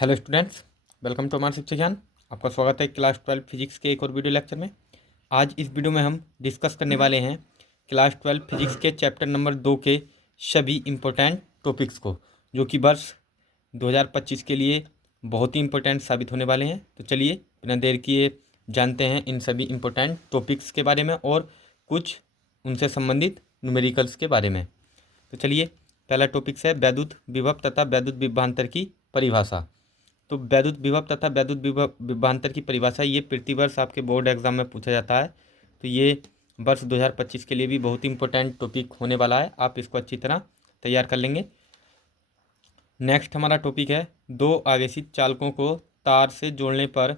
Hello students, welcome to हमारा शिक्षा ज्ञान। आपका स्वागत है क्लास 12 फिजिक्स के एक और वीडियो लेक्चर में। आज इस वीडियो में हम डिस्कस करने वाले हैं क्लास 12 फिजिक्स के चैप्टर नंबर 2 के सभी इम्पोर्टेंट टॉपिक्स को, जो कि वर्ष 2025 के लिए बहुत ही इम्पोर्टेंट साबित होने वाले हैं। तो चलिए बिना देर किए जानते हैं इन सभी इम्पोर्टेंट टॉपिक्स के बारे में और कुछ उनसे संबंधित न्यूमेरिकल्स के बारे में। तो चलिए, पहला टॉपिक्स है वैद्युत विभव तथा वैद्युत विभवांतर की परिभाषा। तो वैद्युत विभव तथा वैद्युत विभवांतर की परिभाषा ये प्रतिवर्ष आपके बोर्ड एग्जाम में पूछा जाता है। तो ये वर्ष 2025 के लिए भी बहुत इंपॉर्टेंट टॉपिक होने वाला है। आप इसको अच्छी तरह तैयार कर लेंगे। नेक्स्ट हमारा टॉपिक है दो आवेशित चालकों को तार से जोड़ने पर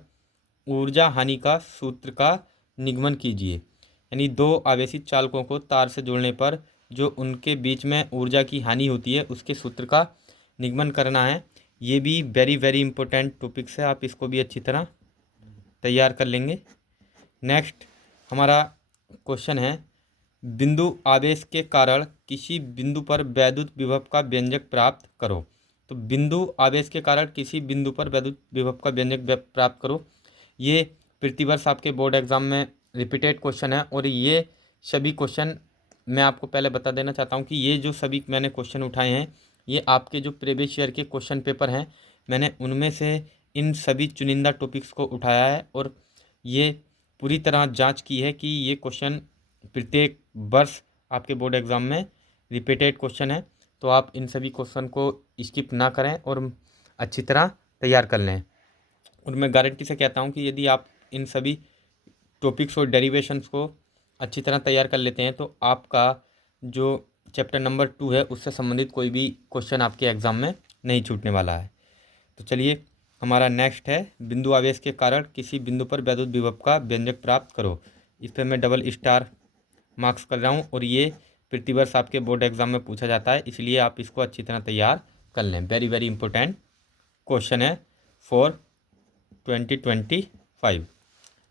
ऊर्जा हानि का सूत्र का निगमन कीजिए। यानी दो आवेशित चालकों को तार से जोड़ने पर जो उनके बीच में ऊर्जा की हानि होती है उसके सूत्र का निगमन करना है। ये भी वेरी इंपॉर्टेंट टॉपिक्स है, आप इसको भी अच्छी तरह तैयार कर लेंगे। नेक्स्ट हमारा क्वेश्चन है बिंदु आवेश के कारण किसी बिंदु पर वैद्युत विभव का व्यंजक प्राप्त करो। तो बिंदु आवेश के कारण किसी बिंदु पर वैद्युत विभव का व्यंजक प्राप्त करो, ये प्रतिवर्ष आपके बोर्ड एग्जाम में रिपीटेड क्वेश्चन है। और ये सभी क्वेश्चन मैं आपको पहले बता देना चाहता हूँ कि ये जो सभी मैंने क्वेश्चन उठाए हैं ये आपके जो प्रीवियस ईयर के क्वेश्चन पेपर हैं, मैंने उनमें से इन सभी चुनिंदा टॉपिक्स को उठाया है और ये पूरी तरह जांच की है कि ये क्वेश्चन प्रत्येक वर्ष आपके बोर्ड एग्ज़ाम में रिपीटेड क्वेश्चन है। तो आप इन सभी क्वेश्चन को स्किप ना करें और अच्छी तरह तैयार कर लें। और मैं गारंटी से कहता हूँ कि यदि आप इन सभी टॉपिक्स और डेरिवेशंस को अच्छी तरह तैयार कर लेते हैं तो आपका जो चैप्टर नंबर 2 है उससे संबंधित कोई भी क्वेश्चन आपके एग्ज़ाम में नहीं छूटने वाला है। तो चलिए, हमारा नेक्स्ट है बिंदु आवेश के कारण किसी बिंदु पर वैद्युत विभव का व्यंजक प्राप्त करो। इस पर मैं डबल स्टार मार्क्स कर रहा हूँ और ये प्रतिवर्ष आपके बोर्ड एग्जाम में पूछा जाता है, इसलिए आप इसको अच्छी तरह तैयार कर लें। वेरी इंपॉर्टेंट क्वेश्चन है फॉर 2025।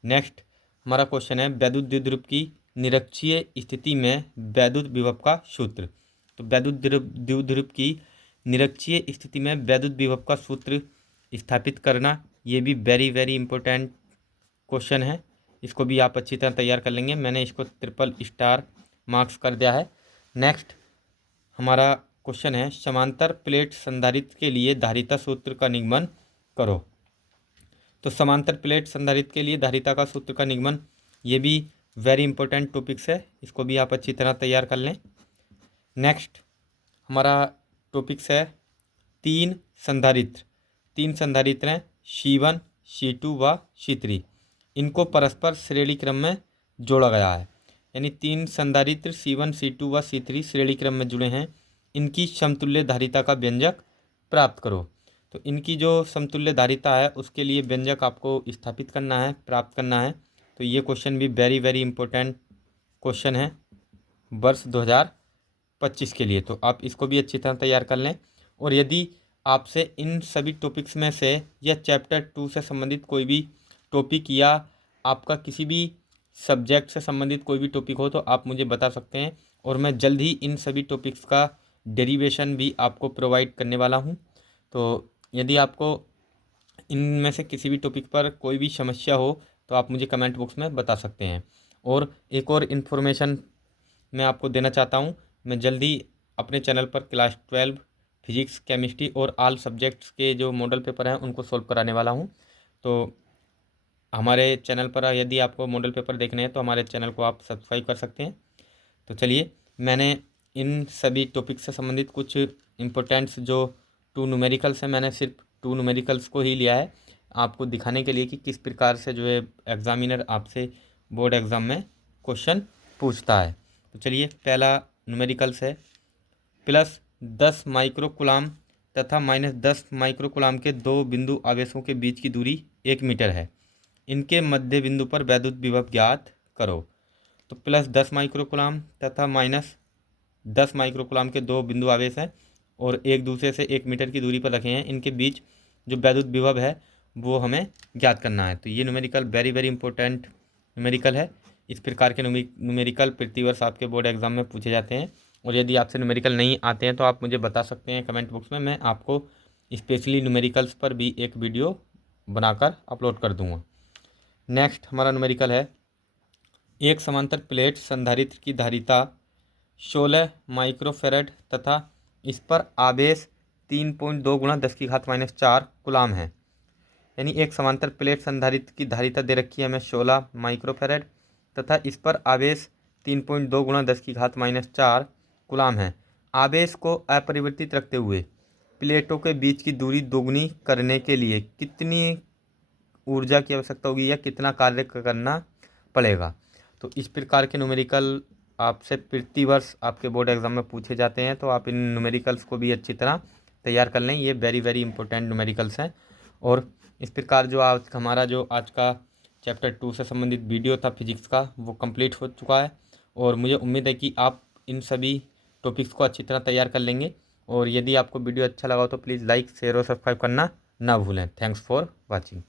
नेक्स्ट हमारा क्वेश्चन है वैद्युत द्विध्रुव की निरक्षीय स्थिति में वैद्युत विभव का सूत्र। तो वैद्युत द्विध्रुव की निरक्षीय स्थिति में वैद्युत विभव का सूत्र स्थापित करना, ये भी वेरी इंपॉर्टेंट क्वेश्चन है। इसको भी आप अच्छी तरह तैयार कर लेंगे। मैंने इसको ट्रिपल स्टार मार्क्स कर दिया है। नेक्स्ट हमारा क्वेश्चन है समांतर प्लेट संधारित्र के लिए धारिता सूत्र का निगमन करो। तो समांतर प्लेट संधारित्र के लिए धारिता का सूत्र का निगमन, ये भी वेरी इंपॉर्टेंट टॉपिक्स है, इसको भी आप अच्छी तरह तैयार कर लें। नेक्स्ट हमारा टॉपिक्स है तीन संधारित्र हैं C1, C2 व C3। इनको परस्पर श्रेणी क्रम में जोड़ा गया है। यानी तीन संधारित्र C1, C2 व C3 श्रेणी क्रम में जुड़े हैं। इनकी समतुल्य धारिता का व्यंजक प्राप्त करो। तो इनकी जो समतुल्य धारिता है उसके लिए व्यंजक आपको स्थापित करना है, प्राप्त करना है। तो ये क्वेश्चन भी वेरी इंपॉर्टेंट क्वेश्चन है वर्ष 2025 के लिए। तो आप इसको भी अच्छी तरह तैयार कर लें। और यदि आपसे इन सभी टॉपिक्स में से या चैप्टर 2 से संबंधित कोई भी टॉपिक या आपका किसी भी सब्जेक्ट से संबंधित कोई भी टॉपिक हो तो आप मुझे बता सकते हैं और मैं जल्द ही इन सभी टॉपिक्स का डेरिवेशन भी आपको प्रोवाइड करने वाला हूं। तो यदि आपको इनमें से किसी भी टॉपिक पर कोई भी समस्या हो तो आप मुझे कमेंट बॉक्स में बता सकते हैं। और एक और इन्फॉर्मेशन मैं आपको देना चाहता हूं, मैं जल्दी अपने चैनल पर क्लास 12 फिजिक्स, केमिस्ट्री और ऑल सब्जेक्ट्स के जो मॉडल पेपर हैं उनको सॉल्व कराने वाला हूं। तो हमारे चैनल पर यदि आपको मॉडल पेपर देखने हैं तो हमारे चैनल को आप सब्सक्राइब कर सकते हैं। तो चलिए, मैंने इन सभी टॉपिक्स से संबंधित कुछ इम्पोर्टेंट्स जो 2 न्यूमेरिकल्स हैं, मैंने सिर्फ 2 न्यूमेरिकल्स को ही लिया है आपको दिखाने के लिए कि किस प्रकार से जो है एग्जामिनर आपसे बोर्ड एग्ज़ाम में क्वेश्चन पूछता है। तो चलिए, पहला न्यूमेरिकल्स है +10 माइक्रोकुलाम तथा -10 माइक्रोकुलाम के दो बिंदु आवेशों के बीच की दूरी 1 मीटर है। इनके मध्य बिंदु पर वैद्युत विभव ज्ञात करो। तो +10 माइक्रोकुलाम तथा -10 माइक्रोकुलाम के दो बिंदु आवेश हैं और एक दूसरे से 1 मीटर की दूरी पर रखे हैं। इनके बीच जो वैद्युत विभव है वो हमें ज्ञात करना है। तो ये न्यूमेरिकल वेरी इंपॉर्टेंट न्यूमेरिकल है। इस प्रकार के न्यूमेरिकल प्रतिवर्ष आपके बोर्ड एग्जाम में पूछे जाते हैं। और यदि आपसे न्यूमेरिकल नहीं आते हैं तो आप मुझे बता सकते हैं कमेंट बॉक्स में, मैं आपको स्पेशली न्यूमेरिकल्स पर भी एक वीडियो बनाकर अपलोड कर दूंगा। नेक्स्ट हमारा न्यूमेरिकल है, एक समांतर प्लेट संधारित्र की धारिता 16 माइक्रोफेरेड तथा इस पर आवेश 3.2 गुणा 10⁻⁴ कूलाम है। यानी एक समांतर प्लेट संधारित्र की धारिता दे रखी है हमें 16 माइक्रोफेरेड तथा इस पर आवेश 3.2 गुणा 10⁻⁴ कूलाम है। आवेश को अपरिवर्तित रखते हुए प्लेटों के बीच की दूरी दोगुनी करने के लिए कितनी ऊर्जा की आवश्यकता होगी या कितना कार्य करना पड़ेगा। तो इस प्रकार के न्यूमेरिकल आपसे प्रतिवर्ष आपके बोर्ड एग्जाम में पूछे जाते हैं, तो आप इन न्यूमेरिकल्स को भी अच्छी तरह तैयार कर लें। ये वेरी वेरी इंपॉर्टेंट न्यूमेरिकल्स हैं। और इस प्रकार जो आज हमारा जो आज का चैप्टर 2 से संबंधित वीडियो था फिजिक्स का, वो कंप्लीट हो चुका है और मुझे उम्मीद है कि आप इन सभी टॉपिक्स को अच्छी तरह तैयार कर लेंगे। और यदि आपको वीडियो अच्छा लगा हो तो प्लीज़ लाइक, शेयर और सब्सक्राइब करना ना भूलें। Thanks for watching.